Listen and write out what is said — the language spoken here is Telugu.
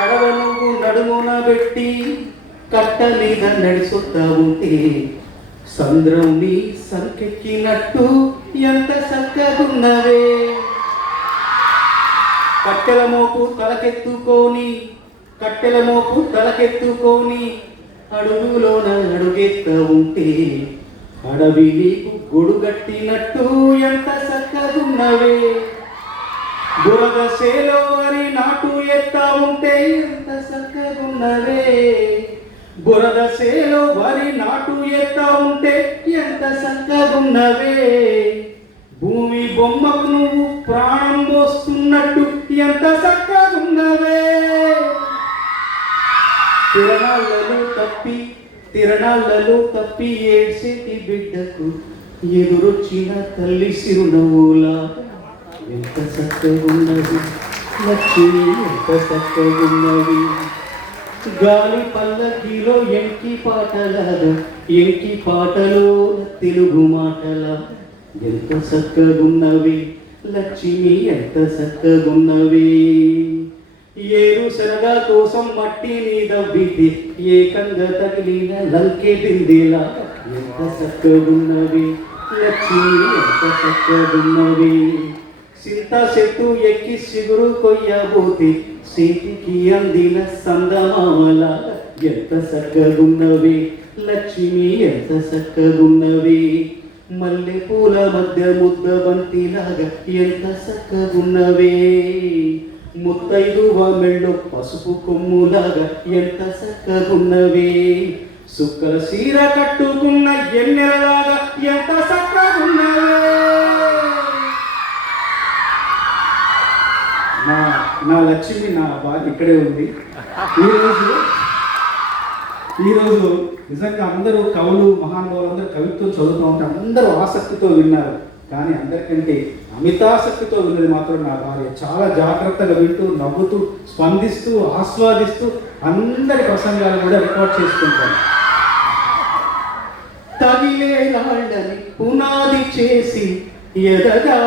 కడవ నువ్వు నడుమున పెట్టి కట్ట మీద నడిచొత్తా ఉంటే సంద్రం నీ సంకెక్కినట్టు ఎంత చక్కగున్నవే. కట్టెల మోపు తలకెత్తుకొని అడుగులోన అడుగెత్తా ఉంటే అడవి నీకు గొడుగట్టినట్టు ఎంత చక్కగున్నవే. బురద సేలో వరి నాటు ఎత్తా ఉంటే ఎంత చక్కగున్నవే. బురద సేలో వరి నాటు ఎత్తా ఉంటే ఎంత చక్కగున్నవే. భూమి బొమ్మకు నువ్వు ప్రాణం పోస్తున్నట్టు ఎంత చక్కగున్నవే. తిరణాలలో తప్పి ఏడ్సేటి బిడ్డకు ఎదురొచ్చిన తల్లి సిరునవ్వులా ఎంత చక్కగున్నది లక్ష్మి, ఎంత చక్కగున్నది. గాలి పల్లకిలో ఎంకి పాటలో తెలుగు మాటలా ఎంత చక్కగున్నవి లక్ష్మి, ఎంత చక్కగున్నవి. ఏరు శనగా కోసం మట్టిని దవ్వితే ఏకంగా తగిలిన లంకే బిందెలా ఎంత చక్కగున్నవి లక్ష్మి, ఎంత చక్కగున్నవి. సింత చెట్టు ఎక్కి సిగురు కొయ్యబోతే చేతికి అందిన సందమామల ఎంత చక్కగున్నవి లక్ష్మి, ఎంత చక్కగున్నవి. మల్లె పూల మధ్య ముద్ద బంతిలాగా ఎంత చక్కగున్నవే. ముత్తైదువ మెళ్ళో పసుపు కొమ్ములాగా ఎంత చక్కగున్నవే. సుక్కల సీర కట్టుకున్న ఎన్నెలలాగా ఎంత చక్కగున్నవే. నా లక్ష్మి, నా బాధ ఇక్కడే ఉంది. ఈరోజు నిజంగా అందరూ కవులు మహానుభావులు అందరూ కవిత్వం చదువుతూ ఉంటే అందరూ ఆసక్తితో విన్నారు. కానీ అందరికంటే అమితాసక్తితో విన్నది మాత్రం నా భార్య. చాలా జాగ్రత్తగా వింటూ, నవ్వుతూ, స్పందిస్తూ, ఆస్వాదిస్తూ అందరి ప్రసంగాలు కూడా రికార్డ్ చేసుకుంటాను. తగిలే రాళ్ళని పునాది చేసి ఎదగా